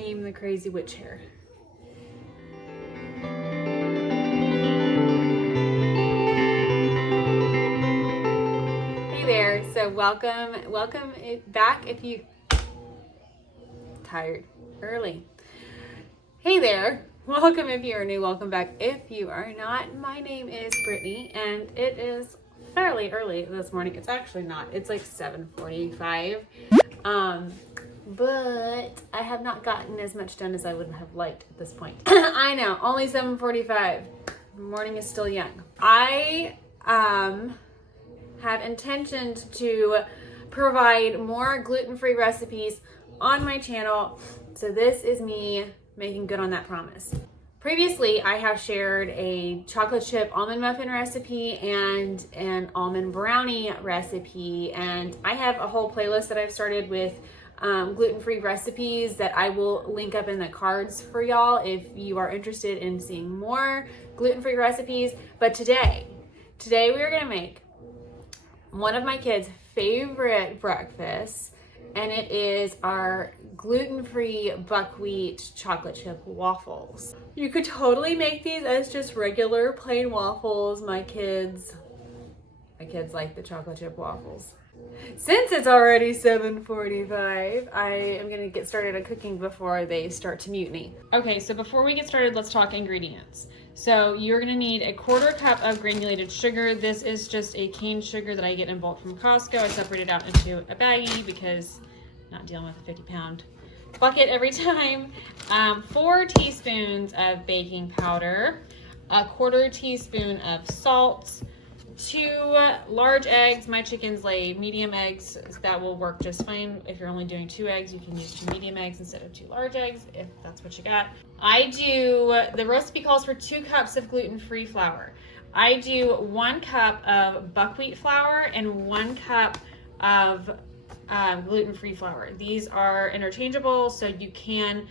tame the crazy witch hair. Hey there, so welcome back if you tired early. Hey there, welcome if you are new, welcome back if you are not. My name is Brittany and it is fairly early this morning. It's actually not, it's like 7:45. But I have not gotten as much done as I would have liked at this point. I know, only 7:45. The morning is still young. I have intentioned to provide more gluten-free recipes on my channel. So this is me making good on that promise. Previously, I have shared a chocolate chip almond muffin recipe and an almond brownie recipe. And I have a whole playlist that I've started with gluten-free recipes that I will link up in the cards for y'all if you are interested in seeing more gluten-free recipes. But today we are gonna make one of my kids' favorite breakfasts, and it is our gluten-free buckwheat chocolate chip waffles. You could totally make these as just regular plain waffles. My kids like the chocolate chip waffles. Since it's already 7:45, I am gonna get started on cooking before they start to mutiny. Okay, so before we get started, let's talk ingredients. So you're gonna need a 1/4 cup of granulated sugar. This is just a cane sugar that I get in bulk from Costco. I separate it out into a baggie because I'm not dealing with a 50-pound bucket every time. 4 teaspoons of baking powder, a 1/4 teaspoon of salt, 2 large eggs. My chickens lay medium eggs. That will work just fine. If you're only doing 2 eggs, you can use 2 medium eggs instead of 2 large eggs, if that's what you got. The recipe calls for 2 cups of gluten-free flour. I do 1 cup of buckwheat flour and 1 cup of gluten-free flour. These are interchangeable, so you can,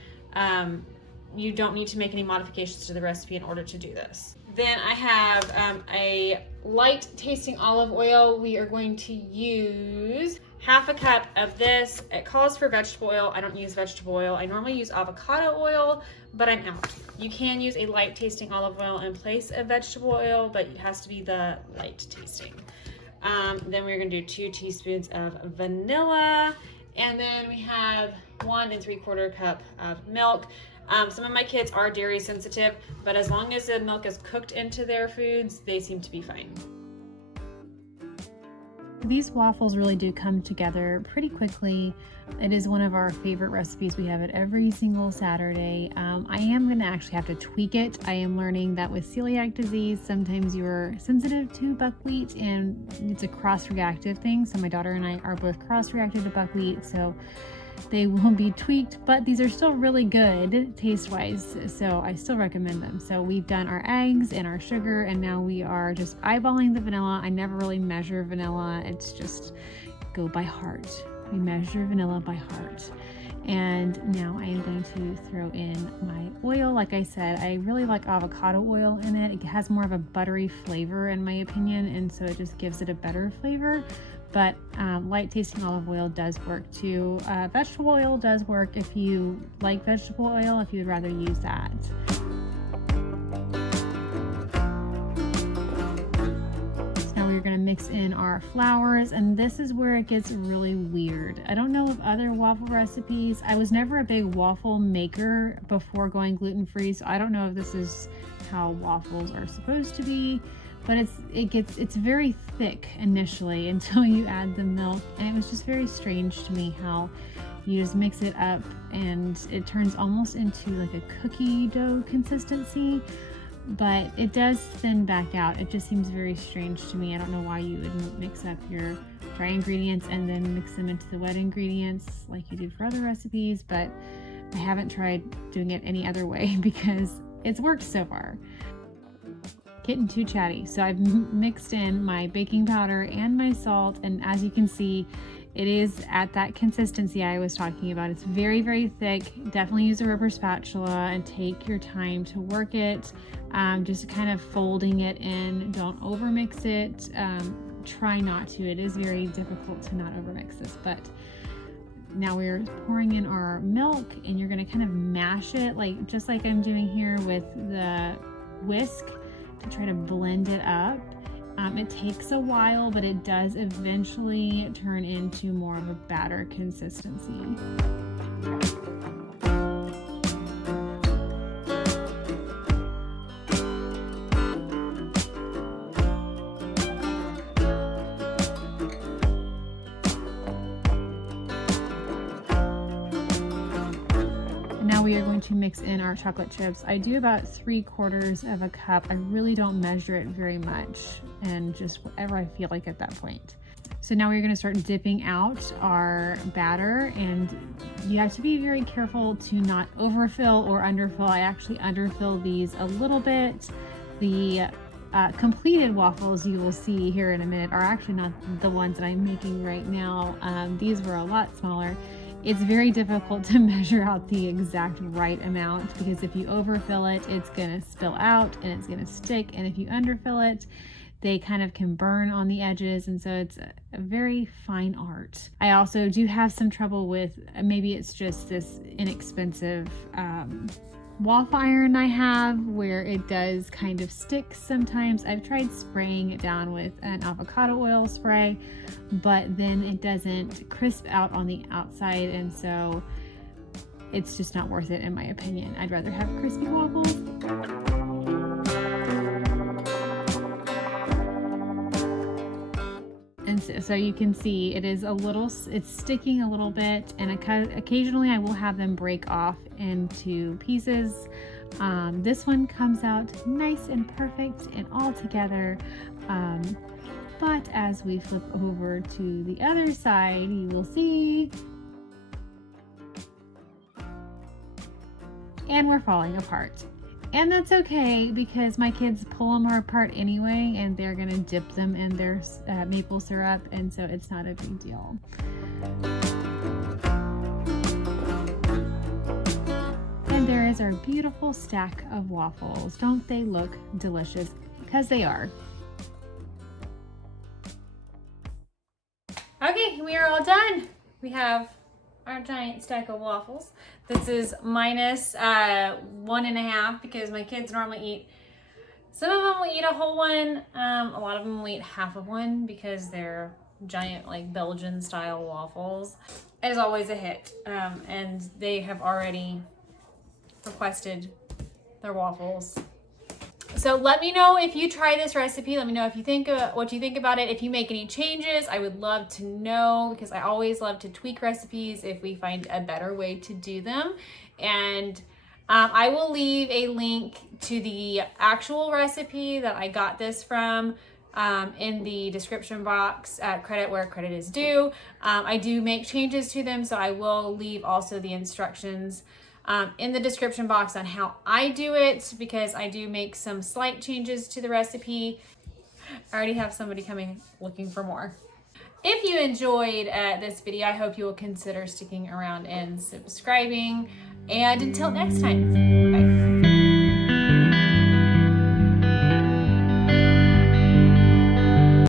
you don't need to make any modifications to the recipe in order to do this. Then I have a light tasting olive oil. We are going to use 1/2 cup of this. It calls for vegetable oil. I don't use vegetable oil. I normally use avocado oil, but I'm out. You can use a light tasting olive oil in place of vegetable oil, but it has to be the light tasting. Then we're gonna do 2 teaspoons of vanilla, and then we have 1 3/4 cup of milk. Some of my kids are dairy sensitive, but as long as the milk is cooked into their foods, they seem to be fine. These waffles really do come together pretty quickly. It is one of our favorite recipes. We have it every single Saturday. I am going to actually have to tweak it. I am learning that with celiac disease, sometimes you're sensitive to buckwheat and it's a cross-reactive thing. So my daughter and I are both cross-reactive to buckwheat, so they will be tweaked, but these are still really good taste-wise, so I still recommend them. So we've done our eggs and our sugar, and now we are just eyeballing the vanilla. I never really measure vanilla. It's just go by heart. We measure vanilla by heart. And now I am going to throw in my oil. Like I said, I really like avocado oil in it. It has more of a buttery flavor in my opinion, and so it just gives it a better flavor. But light tasting olive oil does work too. Vegetable oil does work if you like vegetable oil, if you'd rather use that. So now we're gonna mix in our flours, and this is where it gets really weird. I don't know of other waffle recipes. I was never a big waffle maker before going gluten-free, so I don't know if this is how waffles are supposed to be. But it's very thick initially until you add the milk, and it was just very strange to me how you just mix it up and it turns almost into like a cookie dough consistency, but it does thin back out. It just seems very strange to me. I don't know why you would mix up your dry ingredients and then mix them into the wet ingredients like you do for other recipes, but I haven't tried doing it any other way because it's worked so far. Getting too chatty. So I've mixed in my baking powder and my salt, and as you can see, it is at that consistency I was talking about. It's very, very thick. Definitely use a rubber spatula and take your time to work it. Just kind of folding it in. Don't overmix it. Try not to. It is very difficult to not overmix this, but Now we're pouring in our milk, and you're gonna kind of mash it, like just like I'm doing here with the whisk, to try to blend it up. It takes a while, but it does eventually turn into more of a batter consistency. Now we are going to mix in our chocolate chips. I do about 3/4 of a cup. I really don't measure it very much, and just whatever I feel like at that point. So now we're going to start dipping out our batter, and you have to be very careful to not overfill or underfill. I actually underfill these a little bit. The completed waffles you will see here in a minute are actually not the ones that I'm making right now. These were a lot smaller. It's very difficult to measure out the exact right amount, because if you overfill it, it's gonna spill out and it's gonna stick. And if you underfill it, they kind of can burn on the edges. And so it's a very fine art. I also do have some trouble with, maybe it's just this inexpensive waffle iron I have, where it does kind of stick sometimes. I've tried spraying it down with an avocado oil spray, but then it doesn't crisp out on the outside, and so it's just not worth it in my opinion. I'd rather have crispy waffles. And so you can see it is it's sticking a little bit, and occasionally I will have them break off into pieces. This one comes out nice and perfect and all together. But as we flip over to the other side, you will see, and we're falling apart. And that's okay, because my kids pull them apart anyway, and they're gonna dip them in their maple syrup, and so it's not a big deal. And there is our beautiful stack of waffles. Don't they look delicious? Because they are. Okay, we are all done. We have our giant stack of waffles. This is minus 1.5, because my kids normally eat, some of them will eat a whole one. A lot of them will eat half of one, because they're giant, like Belgian style waffles. It is always a hit. And they have already requested their waffles. So let me know if you try this recipe. Let me know if you think what you think about it. If you make any changes, I would love to know, because I always love to tweak recipes if we find a better way to do them. And I will leave a link to the actual recipe that I got this from in the description box. Credit where credit is due. I do make changes to them, so I will leave also the instructions in the description box on how I do it, because I do make some slight changes to the recipe. I already have somebody coming looking for more. If you enjoyed this video, I hope you will consider sticking around and subscribing. And until next time, bye.